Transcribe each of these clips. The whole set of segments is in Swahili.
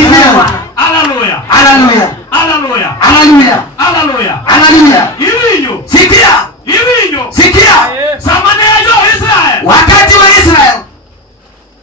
Asifiwe. Haleluya. Haleluya. Haleluya. Haleluya. Haleluya. Haleluya. Ivinyo. Sikia. Ivinyo. Sikia. Samani ya Israeli. Wakati wa Israeli.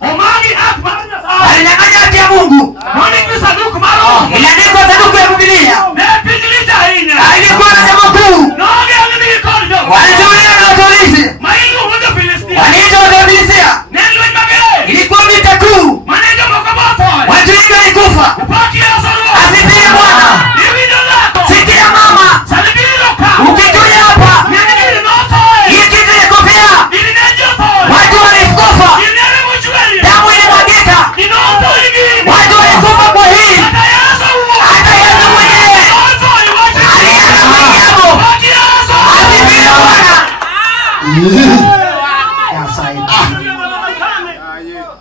Omagi akbaranya sa. Alinyang'anya haki ya Mungu. Mwani kisa duku maro. Iliandikwa sanduku ya Biblia. Nepinjilija hinya. Alikuwa na jambo kuu. Noge angini ikorjo. Walizuia na watolisi. Maingu huja Filistia. Waliitwa Wafilisti. Nenu imagere. Ilikuwa vita kuu. Manejo mokaboto. Watu wengi walikufa. Upaki ya salwa. Asifiwe Bwana. Ivinyo lako. Sikia mama. Salibilo ka. Ukikuja hapa. Nyenigiri noto. Hii kitu ni kofia. Ili nejoto. Watu walikufa. Ili nere mchueli. Damu ilimwagika. Inoto ingini. Watu walikufa kwa hii. Hata Yesu uwa. Hata Yesu mwenyewe. Inoto iwache. Alianza mwenyewe. Upaki Yesu. Asifiwe Bwana.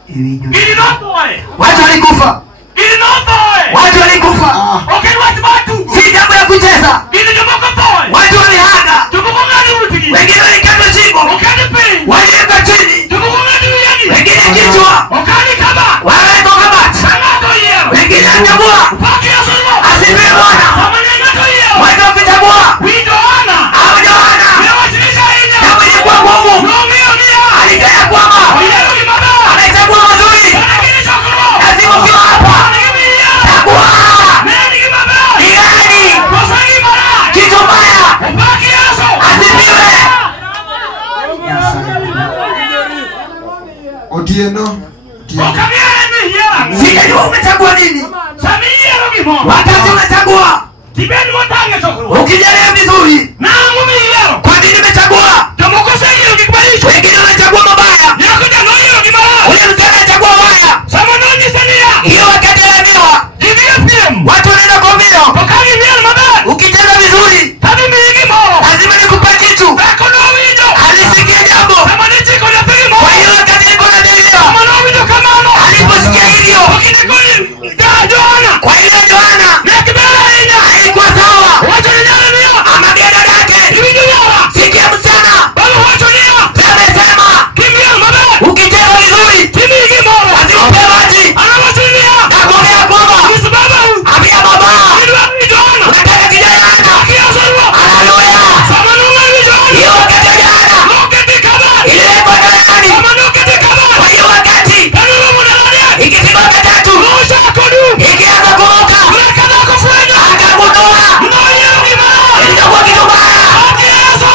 Ili noto we. Watu walikufa. Ili noto we. Watu walikufa. Okeni watu batu. Si jambo ya kucheza. Ili jomoko towe. Watu walihaga. Tumukungani utigi. Wengine walikata shingo. Okeni pili. Waliweka chini. Tumukungani uyani. Wengine kichwa. Okeni kaba. Waweka kabati. Sanato yero. Wengine chagua. Upaki Yesu uwa. Asifiwe Bwana. Samanya ngato yero. Watu wakichagua. Widoana. Au Yohana. Mewachilisha inya. Damu ilikuwa ngumu. Romeo nia. Alikaya kwamba. Oyero ni mada. Anachagua mazuri. Lakini chokoro. Lazima ukiwa hapa. Chagua. Neni kimada. Ni gani? Kosangi mara. Kitu mbaya. Upaki Yesu. Asifiwe. Otieno. Okamiya ni yera. Sijajua umechagua nini. Sami yero kimo. Wakati unachagua. Tibeni motange chokoro. Ukijalia vizuri. Na ngumi yero. Kwa nini umechagua? Tomokose yero kikubalisho. Wengine wanachagua mabaya. Nyakuja no yero kimara. Ule mtaka achagua mabaya. Sama no nisania. Hiyo wakati alamiwa. GDFM. Watu wanaenda kwa mbio. Okagi yero mada. Ukicheza vizuri. Tabi mingi mo. Lazima nikupe kitu. Bako no wijo. Alisikia jambo. Sama ni chiko na pili mo. Kwa hiyo wakati nilikuwa nadaiwa. Sama no wijo kamano. Aliposikia hivyo. Okini kuli. Da Joana. Kwa hiyo Yohana. Nekibela inya. Haikuwa sawa. Wacho ni nyale niyo. Amambia dada yake. Ibijo yawa. Sikia msichana. Baba wacho niyo. Amesema. Kimi yero mada. Ukicheza vizuri. Kimi igi mo. Lazima upe maji. Ana wacho niyo. Nakuambia kwamba. Yesu baba. Ambia baba. Ilwa Joana. Unataka kijana. Akia salwa. Haleluya. Sama no wijo Joana. Hiyo wakati Yohana. Loketi kaba. Ilikuwa darasani. Sama no keti kaba. Kwa hiyo wakati. Kanulu munalania. Ikisimama tatu. Mosha kodu. Ikianza kuruka. Mrekada kufwenya. Akagundua. No yero kimara. Ilikuwa kitu mbaya. Akia Yesu.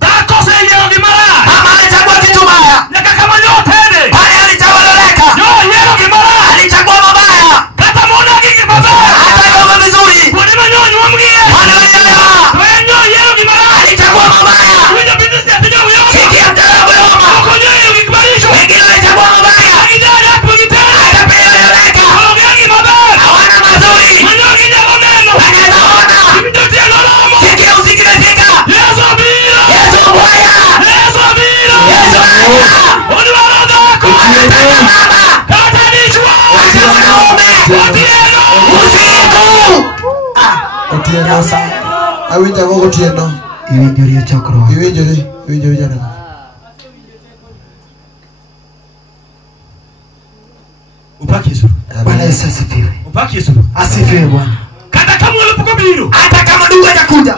Takose yero kimara. Mama alichagua kitu mbaya. Nyaka kama nyotende. Pale alichaguloleka. Yo yero kimara. Alichagua mabaya. Kata mona kiki baba. Hata kama vizuri. Kuni manyonyi wamgie. Haleluya. Wenyo yero kimara. Alichagua mabaya. Wenyo business ya tija uyo. Sikia mtaalamu Roma. Okonyo yero kikubalisho. Wengine walichagua mabaya. Akijali akujitana. Hata pia walioleka. Ongea mabaya. Hawana mazuri. Manyoki nyako neno. Wanaweza ona. Mtotia lolomo. Sikia usikilizika. Yesu bila. Yesu Bwana. Yesu bila. Yesu anaja. Oni warodako. Anataka mama. Kata nichwa. Wasi wanaume. Otieno. Usiku. Otieno. Awinja go Otieno. Iwinjorie chokro. Iwinjore jana. Upaki Yesu. Bwana Yesu asifiwe. Upaki Yesu. Asifiwe Bwana. Kata kama ulipokuwa biro. Hata kama ndugu hajakuja.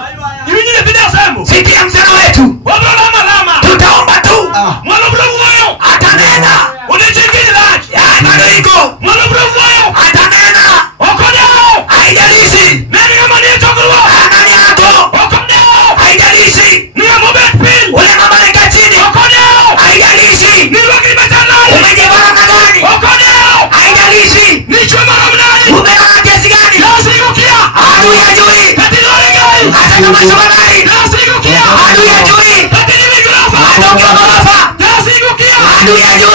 Iwinyile bidhaa semo. Sikia msana wetu. Wabro lama. Tutaomba tu. Mwalo bro mwayo. Atanena. Unichingini laki. Bado iko. Mwalo bro mwayo. Atanena. Okodeo. Haijalishi. Nani kama ni chokolwa. Nani yako. Okodeo. Haijalishi. Ni mobile pin. Ule mama leka chini. Okodeo. Haijalishi. Ni wakili matandao. Umejibana na gani. Okodeo. Haijalishi. Ni chuma mara mnani. Umeona kiasi gani. Yasi kukia. Adui hajui. Katilori gai. Hata kama soma gani. Yasi kukia. Adui hajui. Katili migrafa. Hata ukiwa ghorofa. Yasi kukia. Adui hajui.